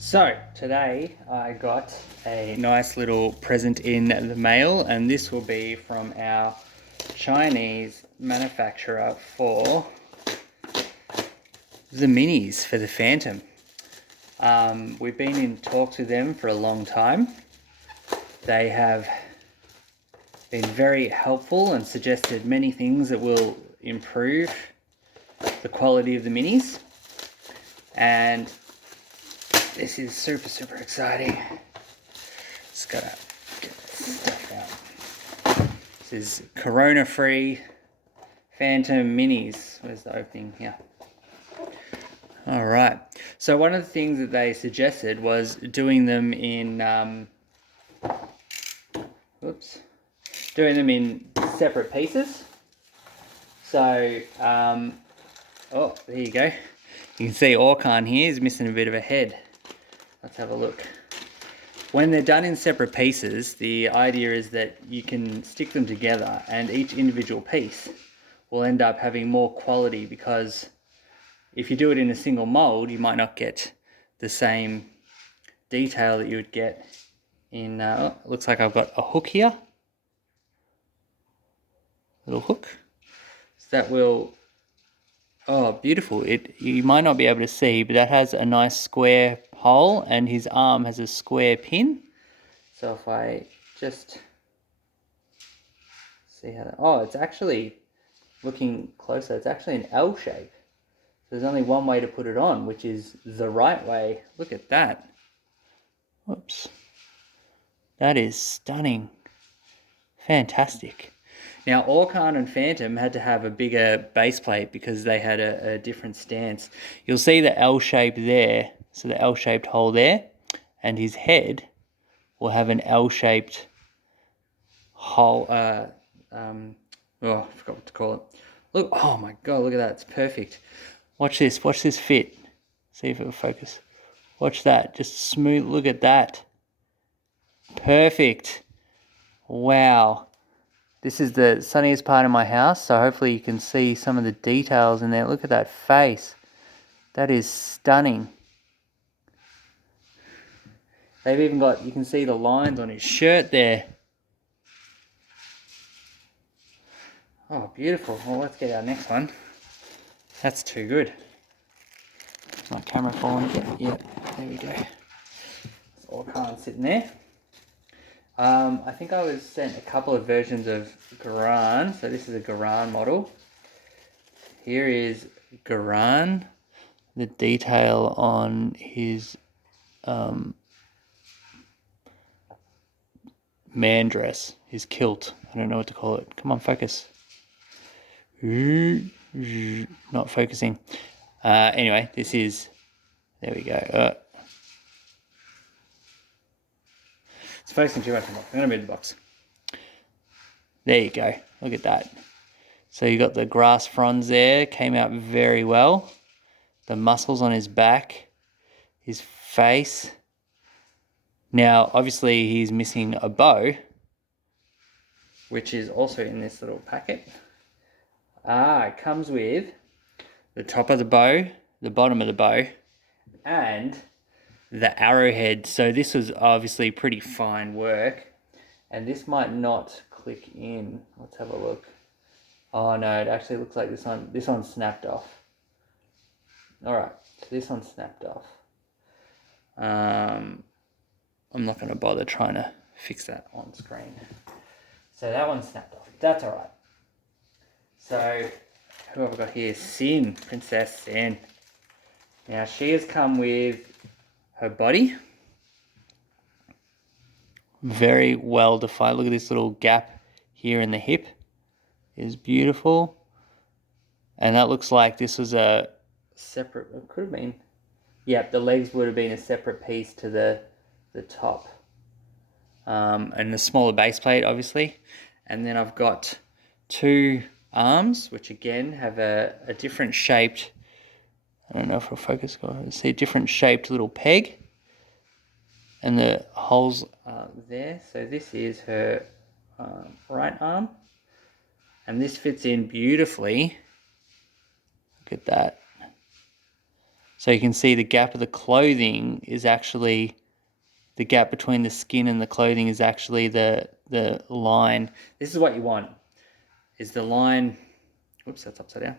So today I got a nice little present in the mail, and this will be from our Chinese manufacturer for the minis for the Phantom. We've been in talks with them for a long time. They have been very helpful and suggested many things that will improve the quality of the minis, and this is super exciting. Just gotta get this stuff out. This is corona-free Phantom minis. Where's the opening here? All right. So one of the things that they suggested was doing them in, doing them in separate pieces. So, oh, there you go. You can see Orkan here is missing a bit of a head. Let's have a look. When they're done in separate pieces, the idea is that you can stick them together and each individual piece will end up having more quality, because if you do it in a single mold, you might not get the same detail that you would get in, it looks like I've got a hook here. Little hook. So that will, oh, beautiful. You might not be able to see, but that has a nice square hole, and his arm has a square pin. So if I just see how that, oh, it's actually, looking closer, it's actually an L shape. So there's only one way to put it on, which is the right way. Look at that. Whoops. That is stunning. Fantastic. Now, Orkan and Phantom had to have a bigger base plate because they had a different stance. You'll see the L shape there, so the L-shaped hole there, and his head will have an L-shaped hole. Oh, I forgot what to call it. Look, oh my God, look at that, it's perfect. Watch this fit. See if it will focus. Watch that, just smooth, look at that. Perfect. Wow. This is the sunniest part of my house, so hopefully you can see some of the details in there. Look at that face. That is stunning. They've even got, you can see the lines on his shirt there. Oh, beautiful. Well, let's get our next one. That's too good. Is my camera falling? Yep, there we go. It's all kind of sitting there. I think I was sent a couple of versions of Garan. So this is a Garan model. Here is Garan. The detail on his man dress, his kilt. I don't know what to call it. Come on, focus. Not focusing. Anyway, this is, there we go. It's focusing too much. I'm going to move the box. There you go. Look at that. So you got the grass fronds there. Came out very well. The muscles on his back. His face. Now, obviously, he's missing a bow, which is also in this little packet. It comes with the top of the bow, the bottom of the bow, and the arrowhead. So this was obviously pretty fine work, and this might not click in. Let's have a look. Oh no, it actually looks like this one snapped off. All right, so this one snapped off. I'm not going to bother trying to fix that on screen. So that one snapped off. That's all right. So who have I got here? Sin, Princess Sin. Now she has come with her body. Very well defined. Look at this little gap here in the hip. It is beautiful. And that looks like this was a separate, it could have been, yep, the legs would have been a separate piece to the top. And the smaller base plate, obviously. And then I've got two arms, which again have a different shaped, I don't know if it'll focus, see a different shaped little peg. And the holes are there. So this is her right arm. And this fits in beautifully. Look at that. So you can see the gap of the clothing is actually, the gap between the skin and the clothing is actually the line. This is what you want, is the line, whoops, that's upside down.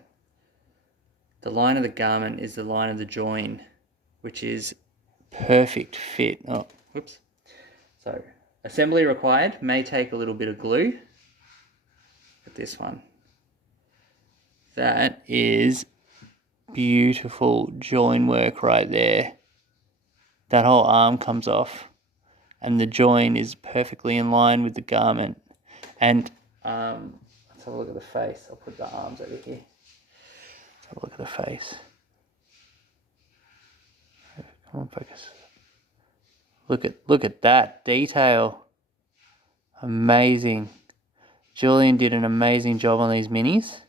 The line of the garment is the line of the join, which is perfect fit. Oh, whoops. So, assembly required, may take a little bit of glue. At this one. That is beautiful join work right there. That whole arm comes off and the join is perfectly in line with the garment. And let's have a look at the face. I'll put the arms over here. Let's have a look at the face. Come on, focus. Look at that detail. Amazing. Julian did an amazing job on these minis.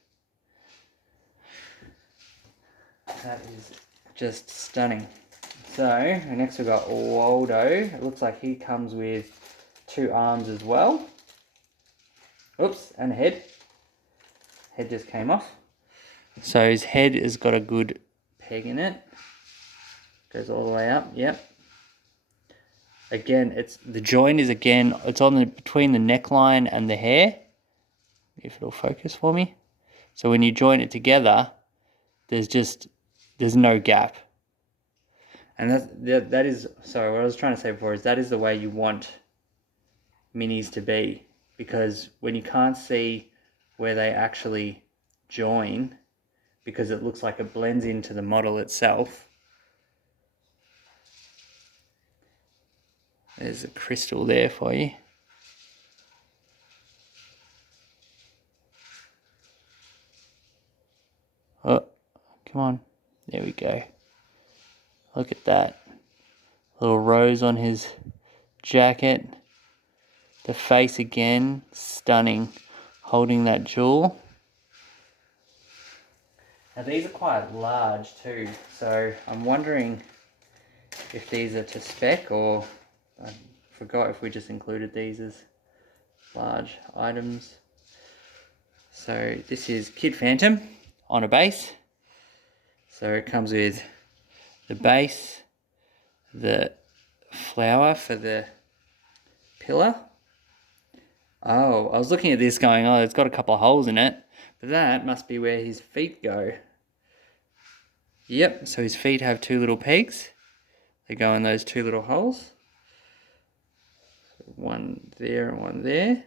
That is just stunning. So next we've got Waldo. It looks like he comes with 2 arms as well. Oops, and a head. Head just came off. So his head has got a good peg in it. Goes all the way up, yep. Again, the joint is it's on between the neckline and the hair. If it'll focus for me. So when you join it together, there's no gap. And that is, sorry, what I was trying to say before is that is the way you want minis to be, because when you can't see where they actually join, because it looks like it blends into the model itself. There's a crystal there for you. Oh, come on. There we go. Look at that. Little rose on his jacket. The face again, stunning. Holding that jewel. Now these are quite large too, so I'm wondering if these are to spec, or I forgot if we just included these as large items. So this is Kid Phantom on a base. So it comes with the base, the flower for the pillar. Oh, I was looking at this going, oh, it's got a couple of holes in it, but that must be where his feet go. Yep, so his feet have 2 little pegs. They go in those 2 little holes. So one there and one there.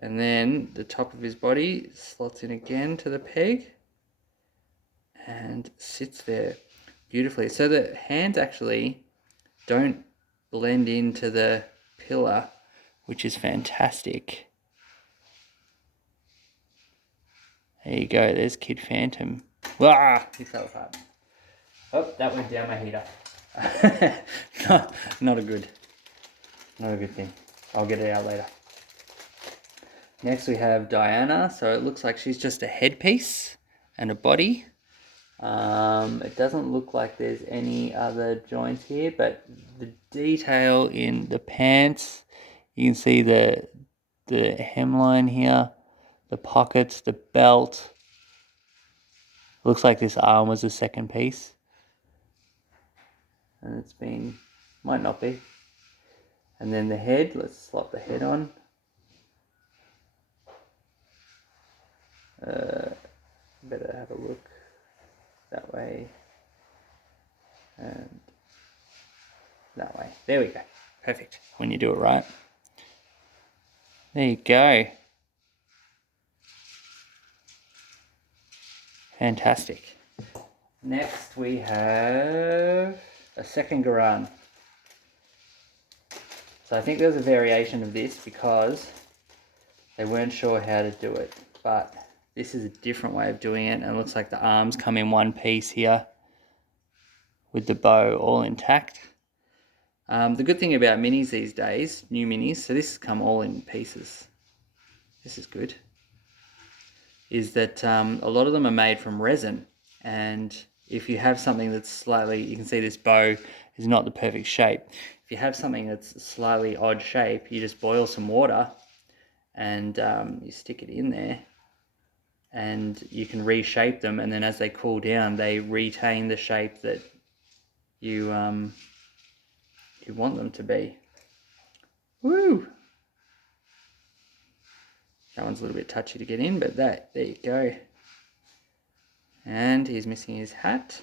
And then the top of his body slots in again to the peg and sits there beautifully. So the hands actually don't blend into the pillar, which is fantastic. There you go, there's Kid Phantom. Ah, he fell apart. Oh, that went down my heater. Not a good thing. I'll get it out later. Next we have Diana. So it looks like she's just a headpiece and a body. It doesn't look like there's any other joints here, but the detail in the pants, you can see the hemline here, the pockets, the belt. Looks like this arm was the second piece. And it's been, might not be. And then the head, let's slot the head on. Better have a look that way and that way. There we go. Perfect. When you do it right. There you go. Fantastic. Next we have a second Garan. So I think there's a variation of this because they weren't sure how to do it, but this is a different way of doing it, and it looks like the arms come in one piece here with the bow all intact. The good thing about minis these days, new minis, so this has come all in pieces. This is good. Is that a lot of them are made from resin, and if you have something that's slightly, you can see this bow is not the perfect shape. If you have something that's slightly odd shape, you just boil some water and you stick it in there, and you can reshape them, and then as they cool down, they retain the shape that you want them to be. Woo! That one's a little bit touchy to get in, but there you go. And he's missing his hat.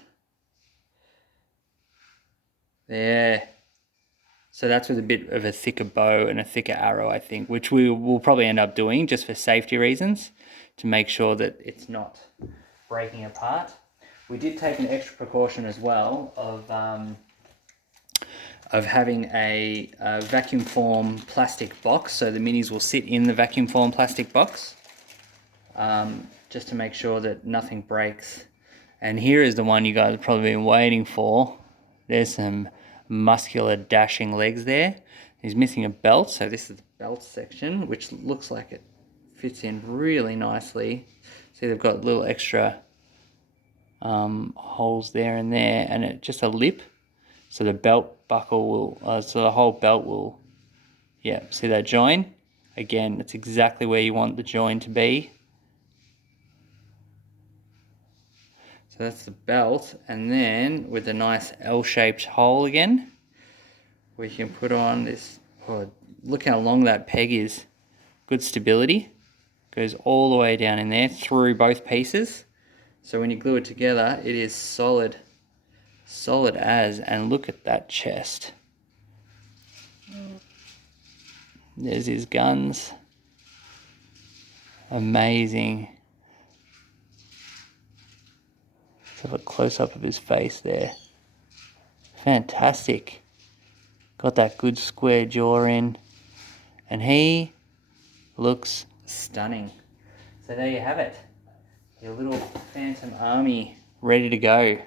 There. So that's with a bit of a thicker bow and a thicker arrow, I think, which we will probably end up doing just for safety reasons, to make sure that it's not breaking apart. We did take an extra precaution as well of having a vacuum form plastic box, so the minis will sit in the vacuum form plastic box, just to make sure that nothing breaks. And here is the one you guys have probably been waiting for. There's some muscular dashing legs there. He's missing a belt, so this is the belt section, which looks like it fits in really nicely. See, they've got little extra holes there and there, and just a lip, so the belt buckle will, so the whole belt will, yeah, see that join? Again, it's exactly where you want the join to be. So that's the belt, and then with a nice L-shaped hole again, we can put on this, oh, look how long that peg is. Good stability. Goes all the way down in there through both pieces. So when you glue it together, it is solid. Solid as, and look at that chest. There's his guns. Amazing. Let's have a close-up of his face there. Fantastic. Got that good square jaw in. And he looks stunning. So there you have it. Your little Phantom Army ready to go.